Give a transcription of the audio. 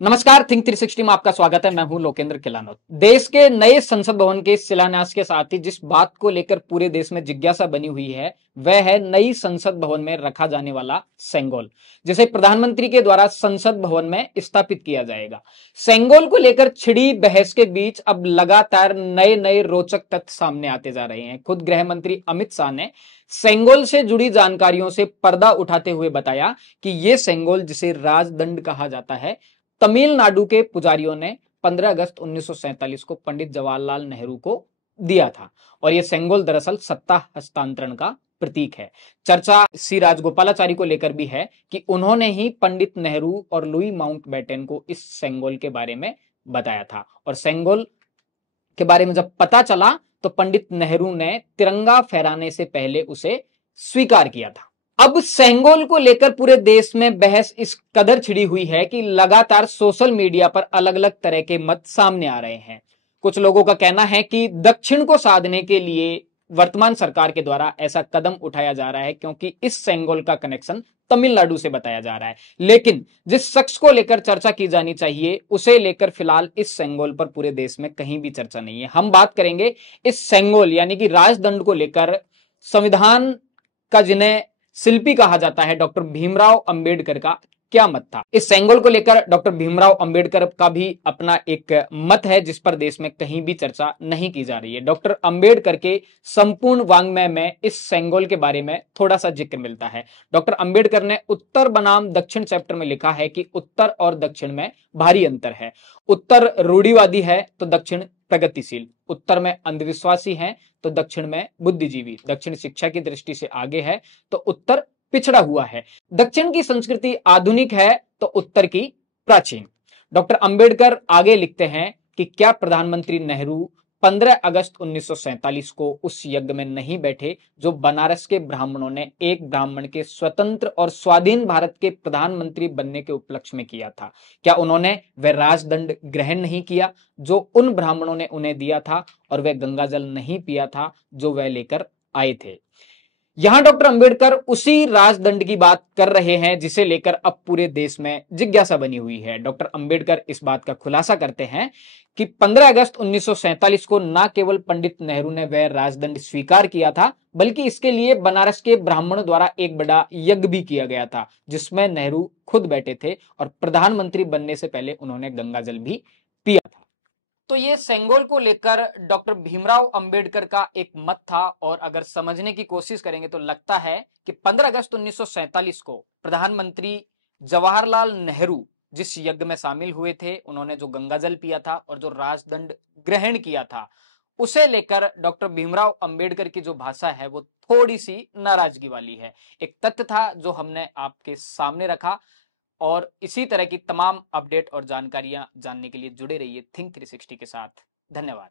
नमस्कार, थिंक 360 में आपका स्वागत है। मैं हूं लोकेंद्र किलानौत। देश के नए संसद भवन के शिलान्यास के साथ ही जिस बात को लेकर पूरे देश में जिज्ञासा बनी हुई है वह है नई संसद भवन में रखा जाने वाला सेंगोल, जिसे प्रधानमंत्री के द्वारा संसद भवन में स्थापित किया जाएगा। सेंगोल को लेकर छिड़ी बहस के बीच अब लगातार नए नए रोचक तथ्य सामने आते जा रहे हैं। खुद गृह मंत्री अमित शाह ने सेंगोल से जुड़ी जानकारियों से पर्दा उठाते हुए बताया कि यह सेंगोल, जिसे राजदंड कहा जाता है, तमिलनाडु के पुजारियों ने 15 अगस्त 1947 को पंडित जवाहरलाल नेहरू को दिया था और यह सेंगोल दरअसल सत्ता हस्तांतरण का प्रतीक है। चर्चा सी राजगोपालाचारी को लेकर भी है कि उन्होंने ही पंडित नेहरू और लुई माउंटबेटन को इस सेंगोल के बारे में बताया था और सेंगोल के बारे में जब पता चला तो पंडित नेहरू ने तिरंगा फहराने से पहले उसे स्वीकार किया था। अब सेंगोल को लेकर पूरे देश में बहस इस कदर छिड़ी हुई है कि लगातार सोशल मीडिया पर अलग अलग तरह के मत सामने आ रहे हैं। कुछ लोगों का कहना है कि दक्षिण को साधने के लिए वर्तमान सरकार के द्वारा ऐसा कदम उठाया जा रहा है क्योंकि इस सेंगोल का कनेक्शन तमिलनाडु से बताया जा रहा है। लेकिन जिस शख्स को लेकर चर्चा की जानी चाहिए उसे लेकर फिलहाल इस सेंगोल पर पूरे देश में कहीं भी चर्चा नहीं है। हम बात करेंगे इस सेंगोल यानी कि राजदंड को लेकर संविधान का, जिन्हें शिल्पी कहा जाता है, डॉक्टर भीमराव अंबेडकर का क्या मत था। इस सेंगोल को लेकर डॉक्टर भीमराव अंबेडकर का भी अपना एक मत है जिस पर देश में कहीं भी चर्चा नहीं की जा रही है। डॉक्टर अंबेडकर के संपूर्ण वांग्मय में इस सेंगोल के बारे में थोड़ा सा जिक्र मिलता है। डॉक्टर अंबेडकर ने उत्तर बनाम दक्षिण चैप्टर में लिखा है कि उत्तर और दक्षिण में भारी अंतर है। उत्तर रूढ़िवादी है तो दक्षिण प्रगतिशील। उत्तर में अंधविश्वासी है तो दक्षिण में बुद्धिजीवी। दक्षिण शिक्षा की दृष्टि से आगे है तो उत्तर पिछड़ा हुआ है। दक्षिण की संस्कृति आधुनिक है तो उत्तर की प्राचीन। डॉक्टर अंबेडकर आगे लिखते हैं कि क्या प्रधानमंत्री नेहरू 15 अगस्त 1947 को उस यज्ञ में नहीं बैठे जो बनारस के ब्राह्मणों ने एक ब्राह्मण के स्वतंत्र और स्वाधीन भारत के प्रधानमंत्री बनने के उपलक्ष्य में किया था? क्या उन्होंने वह राजदंड ग्रहण नहीं किया जो उन ब्राह्मणों ने उन्हें दिया था और वह गंगाजल नहीं पिया था जो वह लेकर आए थे? यहां डॉक्टर अंबेडकर उसी राजदंड की बात कर रहे हैं जिसे लेकर अब पूरे देश में जिज्ञासा बनी हुई है। डॉक्टर अंबेडकर इस बात का खुलासा करते हैं कि 15 अगस्त 1947 को न केवल पंडित नेहरू ने वह राजदंड स्वीकार किया था बल्कि इसके लिए बनारस के ब्राह्मणों द्वारा एक बड़ा यज्ञ भी किया गया था जिसमें नेहरू खुद बैठे थे और प्रधानमंत्री बनने से पहले उन्होंने गंगाजल भी पिया था। तो ये सेंगोल को लेकर डॉक्टर भीमराव अंबेडकर का एक मत था और अगर समझने की कोशिश करेंगे तो लगता है कि 15 अगस्त 1947 को प्रधानमंत्री जवाहरलाल नेहरू जिस यज्ञ में शामिल हुए थे, उन्होंने जो गंगाजल पिया था और जो राजदंड ग्रहण किया था, उसे लेकर डॉक्टर भीमराव अंबेडकर की जो भाषा है वो थोड़ी सी नाराजगी वाली है। एक तथ्य था जो हमने आपके सामने रखा और इसी तरह की तमाम अपडेट और जानकारियां जानने के लिए जुड़े रहिए थिंक 360 के साथ। धन्यवाद।